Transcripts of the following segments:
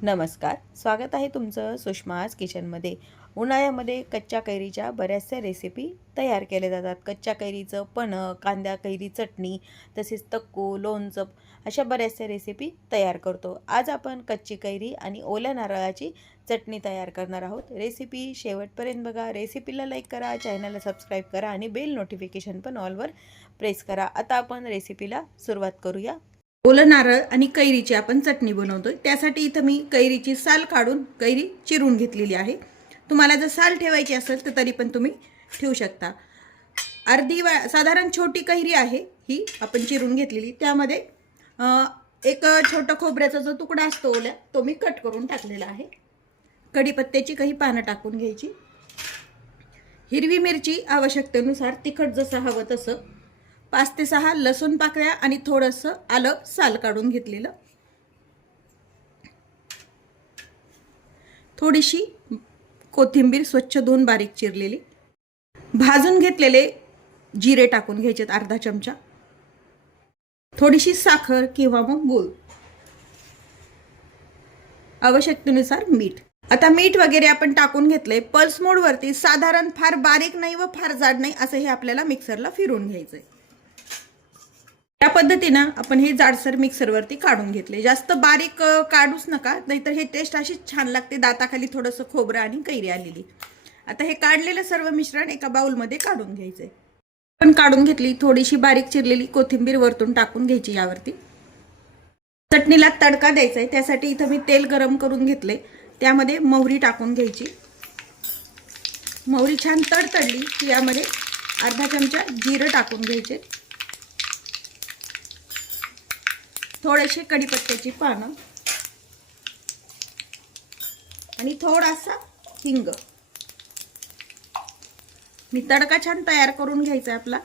नमस्कार, स्वागत आहे तुमचं सुषमाज किचनमध्ये। उन्हाळ्यामध्ये कच्च्या कैरीच्या बऱ्याचशा रेसिपी तयार केल्या जातात। कच्च्या कैरीचं पन्हं, कांदा कैरी चटणी, तसेच तक्कू, लोणचं अशा बऱ्याचशा रेसिपी तयार करतो। आज आपण कच्ची कैरी आणि ओल्या नारळाची चटणी तयार करणार आहोत। रेसिपी शेवटपर्यंत बघा। रेसिपीला लाईक करा, चॅनलला सबस्क्राईब करा आणि बेल नोटिफिकेशन पण ऑलवर प्रेस करा। आता आपण रेसिपीला सुरुवात करूया। ओलं नारळ आणि कैरीची आपण चटणी बनवतोय। त्यासाठी इथं मी कैरीची साल काढून कैरी चिरून घेतलेली आहे। तुम्हाला जर साल ठेवायची असेल तर तरी पण तुम्ही ठेवू शकता। साधारण छोटी कैरी आहे ही आपण चिरून घेतलेली। त्यामध्ये एक छोटा खोबऱ्याचा जो तुकडा असतो ओल्या तो मी कट करून टाकलेला आहे। कढीपत्त्याची काही पानं टाकून घ्यायची। हिरवी मिरची आवश्यकतेनुसार, तिखट जसं हवं तसं। 5 ते 6 लसूण पाकळ्या आणि थोडंसं आलं साल काढून घेतलेलं। थोडीशी कोथिंबीर स्वच्छ धुवून बारीक चिरलेली। भाजून घेतलेले जिरे टाकून घ्यायचे अर्धा चमचा। थोडीशी साखर किंवा मग गूळ, आवश्यकतेनुसार मीठ। आता मीठ वगैरे आपण टाकून घेतले। पल्स मोड वरती, साधारण फार बारीक नाही व फार जाड नाही असं हे आपल्याला मिक्सरला फिरवून घ्यायचंय। या पद्धतीने आपण हे जाडसर मिक्सरवरती काढून घेतले। जास्त बारीक काढूच नका, नाहीतर हे टेस्ट अशी छान लागते, दाताखाली थोडंसं खोबरं आणि कैरी आलेली। आता हे काढलेलं सर्व मिश्रण एका बाउलमध्ये काढून घ्यायचंय। पण काढून घेतली। थोडीशी बारीक चिरलेली कोथिंबीर वरतून टाकून घ्यायची यावरती। चटणीला तडका द्यायचा आहे, त्यासाठी इथं मी तेल गरम करून घेतले। त्यामध्ये मोहरी टाकून घ्यायची। मोहरी छान तडतडली की यामध्ये अर्धा चमचा जिरं टाकून घ्यायचे। थोडेसे कढीपत्त्याची पानं आणि थोडासा हिंग। मी तडका छान तयार करून घ्यायचा आपला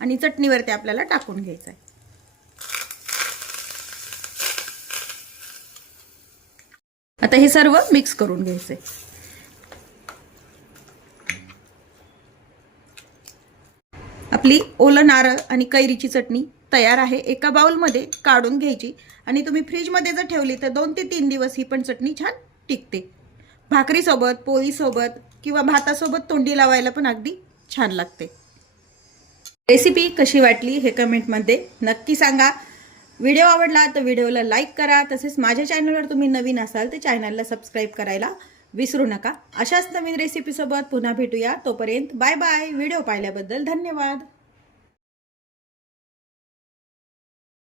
आणि चटणीवरती आपल्याला टाकून घ्यायचा आहे। आता हे सर्व मिक्स करून घ्यायचंय। आपली ओलं नारळ आणि कैरीची चटणी तयार आहे। एका बाउलमध्ये काढून घ्यायची आणि तुम्ही फ्रीजमध्ये जर ठेवली तर 2 ते 3 दिवस ही पण चटणी छान टिकते। भाकरीसोबत, पोळीसोबत किंवा भातासोबत तोंडी लावायला पण अगदी छान लागते। रेसिपी कशी वाटली हे कमेंटमध्ये नक्की सांगा। व्हिडिओ आवडला तर व्हिडिओला लाईक करा। तसेच माझ्या चॅनलवर तुम्ही नवीन असाल तर चॅनलला सबस्क्राईब करायला विसरू नका। अशाच नवीन रेसिपीसोबत पुन्हा भेटूया। तोपर्यंत बाय बाय। व्हिडिओ पाहिल्याबद्दल धन्यवाद।